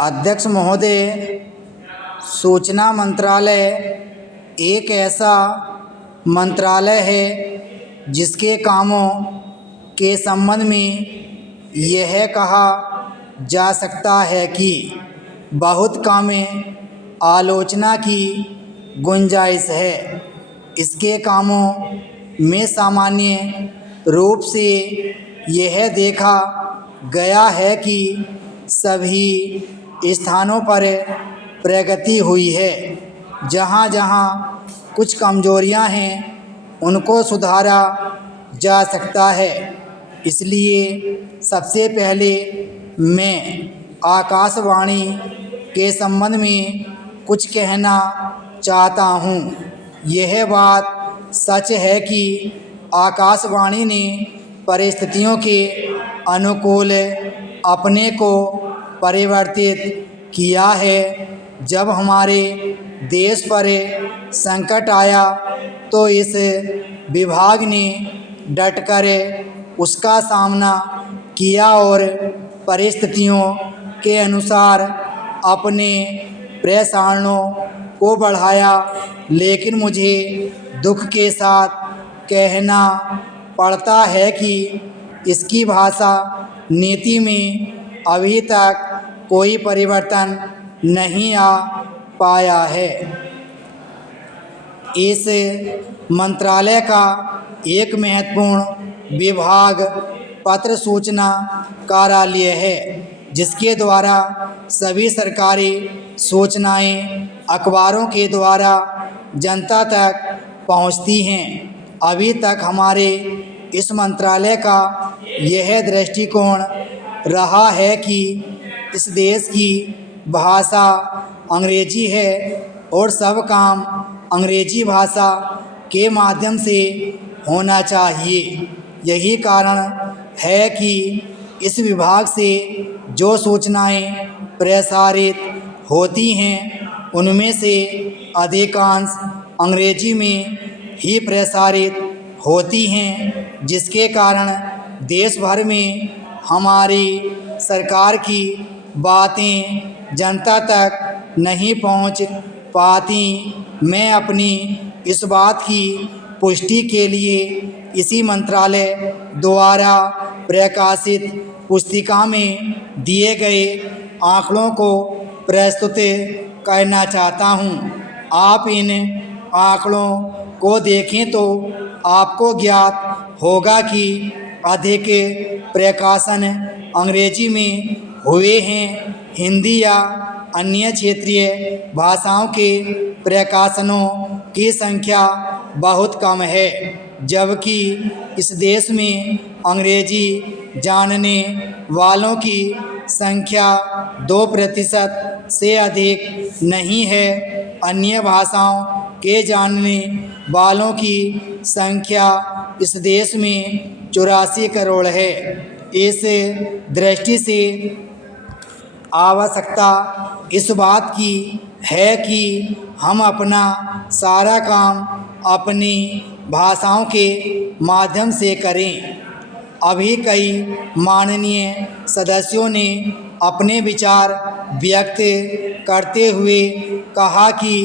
अध्यक्ष महोदय, सूचना मंत्रालय एक ऐसा मंत्रालय है जिसके कामों के संबंध में यह कहा जा सकता है कि बहुत कम आलोचना की गुंजाइश है। इसके कामों में सामान्य रूप से यह देखा गया है कि सभी स्थानों पर प्रगति हुई है। जहाँ जहाँ कुछ कमजोरियाँ हैं उनको सुधारा जा सकता है। इसलिए सबसे पहले मैं आकाशवाणी के संबंध में कुछ कहना चाहता हूँ। यह बात सच है कि आकाशवाणी ने परिस्थितियों के अनुकूल अपने को परिवर्तित किया है। जब हमारे देश पर संकट आया तो इस विभाग ने डटकर उसका सामना किया और परिस्थितियों के अनुसार अपने प्रयासों को बढ़ाया। लेकिन मुझे दुख के साथ कहना पड़ता है कि इसकी भाषा नीति में अभी तक कोई परिवर्तन नहीं आ पाया है। इस मंत्रालय का एक महत्वपूर्ण विभाग पत्र सूचना कार्यालय है, जिसके द्वारा सभी सरकारी सूचनाएं अखबारों के द्वारा जनता तक पहुंचती हैं। अभी तक हमारे इस मंत्रालय का यह दृष्टिकोण रहा है कि इस देश की भाषा अंग्रेजी है और सब काम अंग्रेजी भाषा के माध्यम से होना चाहिए। यही कारण है कि इस विभाग से जो सूचनाएं प्रसारित होती हैं उनमें से अधिकांश अंग्रेजी में ही प्रसारित होती हैं, जिसके कारण देश भर में हमारी सरकार की बातें जनता तक नहीं पहुंच पाती। मैं अपनी इस बात की पुष्टि के लिए इसी मंत्रालय द्वारा प्रकाशित पुस्तिका में दिए गए आंकड़ों को प्रस्तुत करना चाहता हूं। आप इन आंकड़ों को देखें तो आपको ज्ञात होगा कि अधिक प्रकाशन अंग्रेजी में हुए हैं। हिंदी या अन्य क्षेत्रीय भाषाओं के प्रकाशनों की संख्या बहुत कम है, जबकि इस देश में अंग्रेजी जानने वालों की संख्या 2% से अधिक नहीं है। अन्य भाषाओं के जानने वालों की संख्या इस देश में 84 करोड़ है। इस दृष्टि से आवश्यकता इस बात की है कि हम अपना सारा काम अपनी भाषाओं के माध्यम से करें। अभी कई माननीय सदस्यों ने अपने विचार व्यक्त करते हुए कहा कि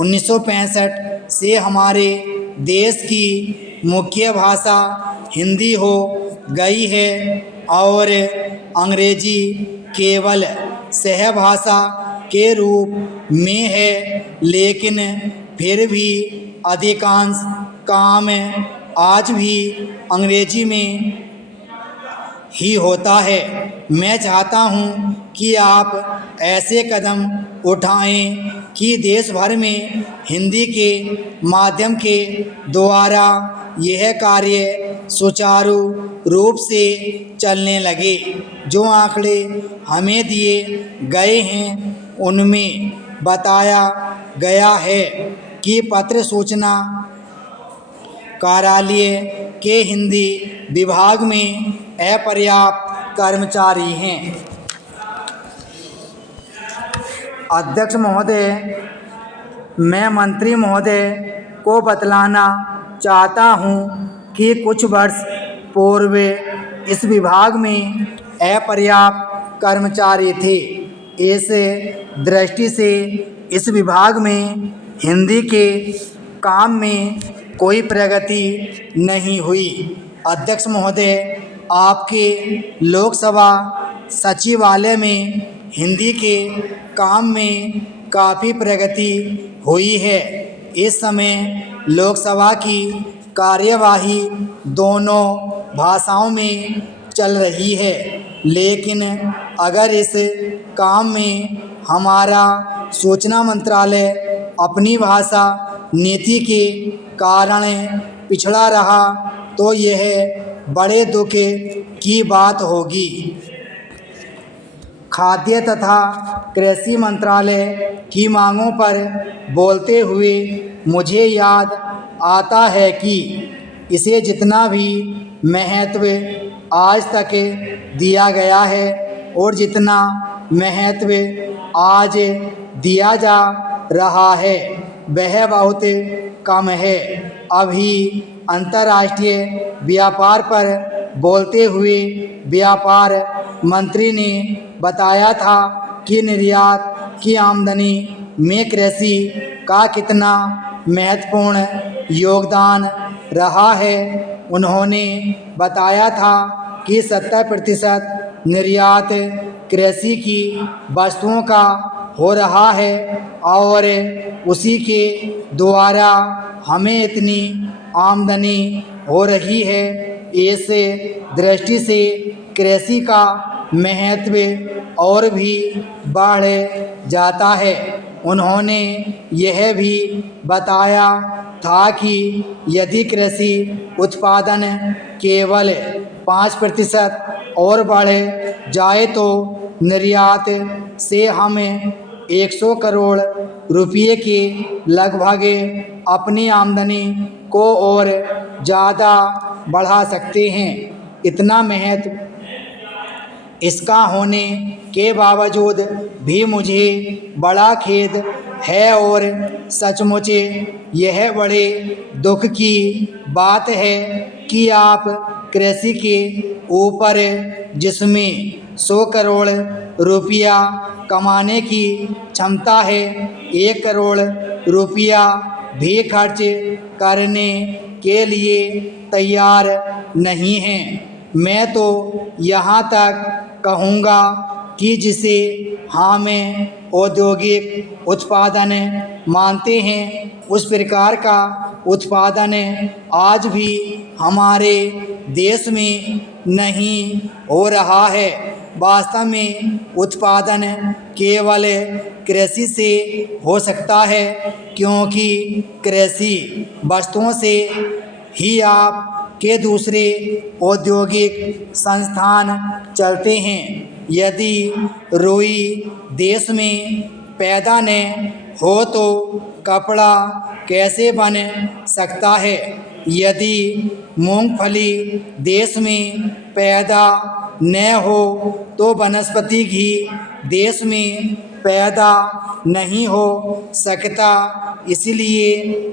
1965 से हमारे देश की मुख्य भाषा हिंदी हो गई है और अंग्रेजी केवल सहभाषा के रूप में है, लेकिन फिर भी अधिकांश काम आज भी अंग्रेजी में ही होता है। मैं चाहता हूं कि आप ऐसे कदम उठाएं कि देश भर में हिंदी के माध्यम के द्वारा यह कार्य सुचारू रूप से चलने लगे। जो आंकड़े हमें दिए गए हैं उनमें बताया गया है कि पत्र सूचना कार्यालय के हिंदी विभाग में अपर्याप्त कर्मचारी हैं। अध्यक्ष महोदय, मैं मंत्री महोदय को बतलाना चाहता हूं कि कुछ वर्ष पूर्व इस विभाग में अपर्याप्त कर्मचारी थे। इस दृष्टि से इस विभाग में हिंदी के काम में कोई प्रगति नहीं हुई। अध्यक्ष महोदय, आपके लोकसभा सचिवालय में हिंदी के काम में काफ़ी प्रगति हुई है। इस समय लोकसभा की कार्यवाही दोनों भाषाओं में चल रही है, लेकिन अगर इस काम में हमारा सूचना मंत्रालय अपनी भाषा नीति के कारण पिछड़ा रहा तो यह बड़े दुख की बात होगी। खाद्य तथा कृषि मंत्रालय की मांगों पर बोलते हुए मुझे याद आता है कि इसे जितना भी महत्व आज तक दिया गया है और जितना महत्व आज दिया जा रहा है वह बहुत कम है। अभी अंतर्राष्ट्रीय व्यापार पर बोलते हुए व्यापार मंत्री ने बताया था कि निर्यात की आमदनी में कृषि का कितना महत्वपूर्ण योगदान रहा है। उन्होंने बताया था कि 70% निर्यात कृषि की वस्तुओं का हो रहा है और उसी के द्वारा हमें इतनी आमदनी हो रही है। इस दृष्टि से कृषि का महत्व और भी बढ़ जाता है। उन्होंने यह भी बताया था कि यदि कृषि उत्पादन केवल 5% और बढ़ जाए तो निर्यात से हम 100 करोड़ रुपये के लगभग अपनी आमदनी को और ज़्यादा बढ़ा सकते हैं। इतना महत्व इसका होने के बावजूद भी मुझे बड़ा खेद है और सचमुच यह बड़े दुख की बात है कि आप कृषि के ऊपर जिसमें 100 करोड़ रुपया कमाने की क्षमता है 1 करोड़ रुपया भी खर्च करने के लिए तैयार नहीं हैं। मैं तो यहाँ तक कहूँगा कि जिसे हम औद्योगिक उत्पादन मानते हैं उस प्रकार का उत्पादन आज भी हमारे देश में नहीं हो रहा है। वास्तव में उत्पादन केवल कृषि से हो सकता है क्योंकि कृषि वस्तुओं से ही आपके दूसरे औद्योगिक संस्थान चलते हैं। यदि रुई देश में पैदा न हो तो कपड़ा कैसे बन सकता है। यदि मूंगफली देश में पैदा न हो तो वनस्पति घी देश में पैदा नहीं हो सकता। इसलिए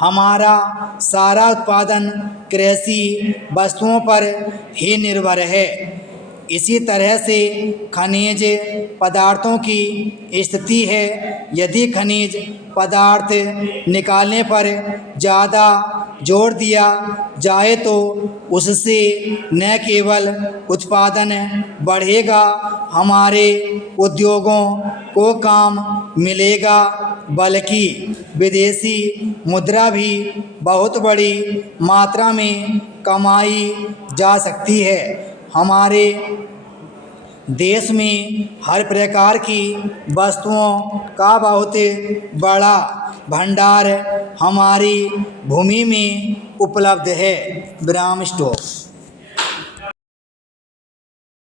हमारा सारा उत्पादन कृषि वस्तुओं पर ही निर्भर है। इसी तरह से खनिज पदार्थों की स्थिति है। यदि खनिज पदार्थ निकालने पर ज़्यादा जोर दिया जाए तो उससे न केवल उत्पादन बढ़ेगा, हमारे उद्योगों को काम मिलेगा, बल्कि विदेशी मुद्रा भी बहुत बड़ी मात्रा में कमाई जा सकती है। हमारे देश में हर प्रकार की वस्तुओं का बहुत बड़ा भंडार हमारी भूमि में उपलब्ध है। विराम स्टॉप।